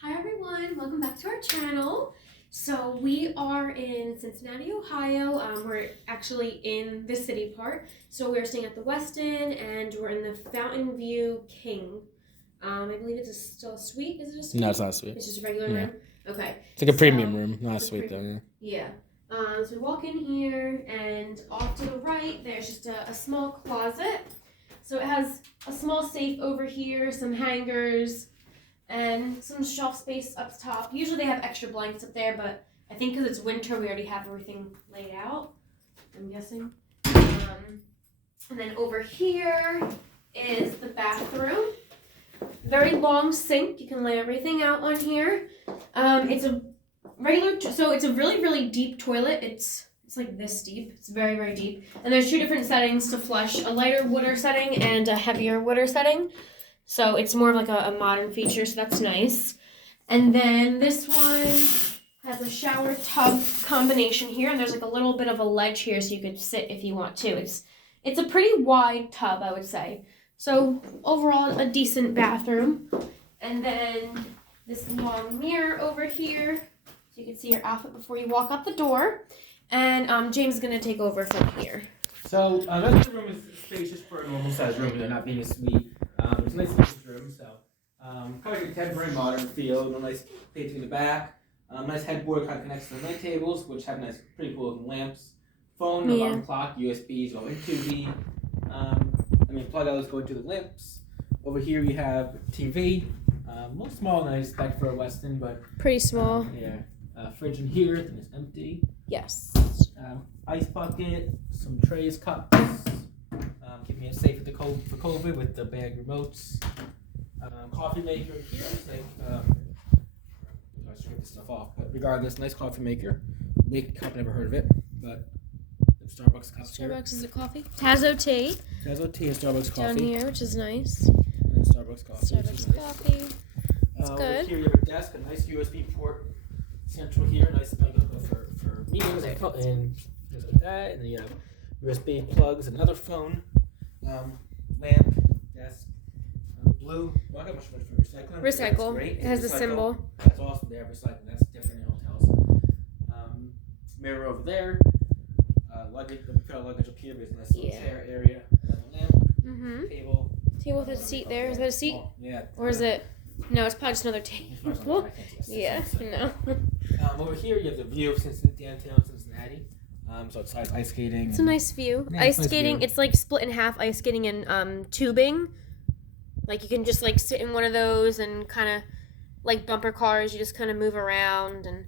Hi everyone, welcome back to our channel. So we are in Cincinnati, Ohio. We're actually in the city part. So we're staying at the Westin and we're in the Fountain View King. I believe it's still a suite. Is it a suite? No, it's not a suite. It's just a regular room? Okay. It's like a premium room, not a suite though. Yeah. So we walk in here and off to the right there's just a small closet. So it has a small safe over here, some hangers, and some shelf space up top. Usually they have extra blankets up there, but I think because it's winter, we already have everything laid out, I'm guessing. And then over here is the bathroom. Very long sink. You can lay everything out on here. It's a regular, so it's a really, really deep toilet. It's like this deep. It's very, very deep. And there's two different settings to flush, a lighter water setting and a heavier water setting. So it's more of like a modern feature, so that's nice. And then this one has a shower tub combination here, and there's like a little bit of a ledge here so you could sit if you want to. It's a pretty wide tub, I would say. So overall, a decent bathroom. And then this long mirror over here, so you can see your outfit before you walk out the door. And James is going to take over from here. So the rest of the room is spacious for a normal size room, they're not being a suite. It's a nice spacious room, so kind of like a contemporary modern feel. No nice painting in the back. Nice headboard kind of connects to the night tables, which have nice, pretty cool looking lamps. Phone, alarm clock, USBs go into the plug outlets go into the lamps. Over here we have TV. A little small, nice back for a Westin, but pretty small. Fridge in here, then it's empty. Yes. Ice bucket, some trays, cups. Keeping it safe for COVID with the bag remotes. Coffee maker here. I scrape this stuff off, but regardless, nice coffee maker. Make cup, never heard of it, but Starbucks cup. Starbucks is a coffee. Tazo tea. Tazo tea and Starbucks coffee. Down here, which is nice. And then Starbucks coffee. Starbucks coffee. It's good. Over here you have a desk, a nice USB port central here, nice for meetings and things like that. And then you have USB plugs, another phone, lamp, desk, blue. Well, I got much for recycling. Recycle. Great. It has the symbol. That's awesome. They have recycling. That's different in hotels. Mirror over there. Luggage. We put our luggage up here. There's a nice little chair area. Another lamp. Table. Table with a seat there. Is that a seat? Yeah. Or is it? No, it's probably just another table. Yeah. No. Over here you have the view of downtown Cincinnati. So it's ice skating. It's a nice view. Yeah, ice nice skating. view. It's like split in half. Ice skating and tubing. Like you can just like sit in one of those and kind of like bumper cars. You just kind of move around and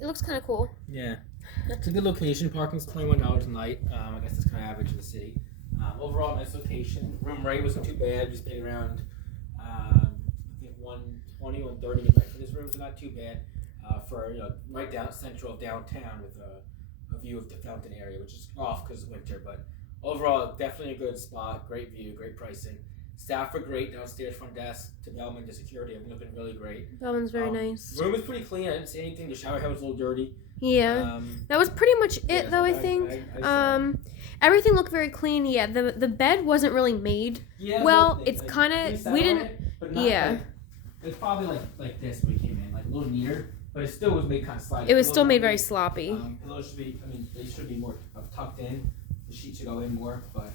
it looks kind of cool. Yeah, it's a good location. Parking's $21 a night. I guess that's kind of average in the city. Overall, nice location. Room rate wasn't too bad. Just paid around I think $120, $130 a night for this room, so not too bad. For right down central downtown with a view of the fountain area, which is off because of winter, but overall definitely a good spot. Great view, great pricing. Staff are great downstairs, front desk to bellman to security. Everything's been really great. Bellman's very nice. Room is pretty clean. I didn't see anything. The shower head was a little dirty. Yeah, that was pretty much it though. I think everything looked very clean. Yeah, the bed wasn't really made. Yeah, well, it's kind of we didn't. It's probably like this when we came in, like a little neater. But it still was made kind of slightly. It was still made very sloppy. Pillows should be, they should be more tucked in. The sheet should go in more, but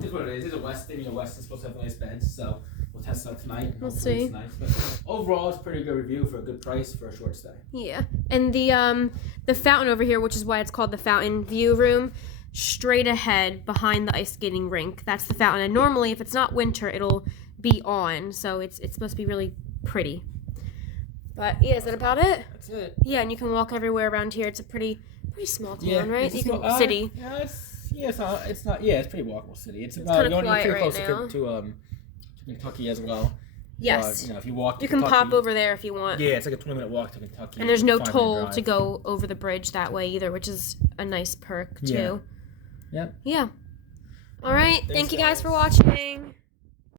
here's what it is. It's a Westin. Westin's supposed to have nice beds, so we'll test it out tonight. We'll see. It's nice. But overall, it's a pretty good review for a good price for a short stay. Yeah, and the fountain over here, which is why it's called the Fountain View Room, straight ahead behind the ice skating rink. That's the fountain, and normally, if it's not winter, it'll be on. So it's supposed to be really pretty. But yeah, is that about it? That's it. Yeah, and you can walk everywhere around here. It's a pretty small town, right? City. Yeah, it's pretty walkable city. It's about kind of quiet you're right close now. To Kentucky as well. Yes. If you walk to you can Kentucky, pop over there if you want. Yeah, it's like a 20-minute walk to Kentucky. And there's no toll to go over the bridge that way either, which is a nice perk too. Yeah. Yeah. All right. Thank you guys for watching.